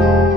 thank you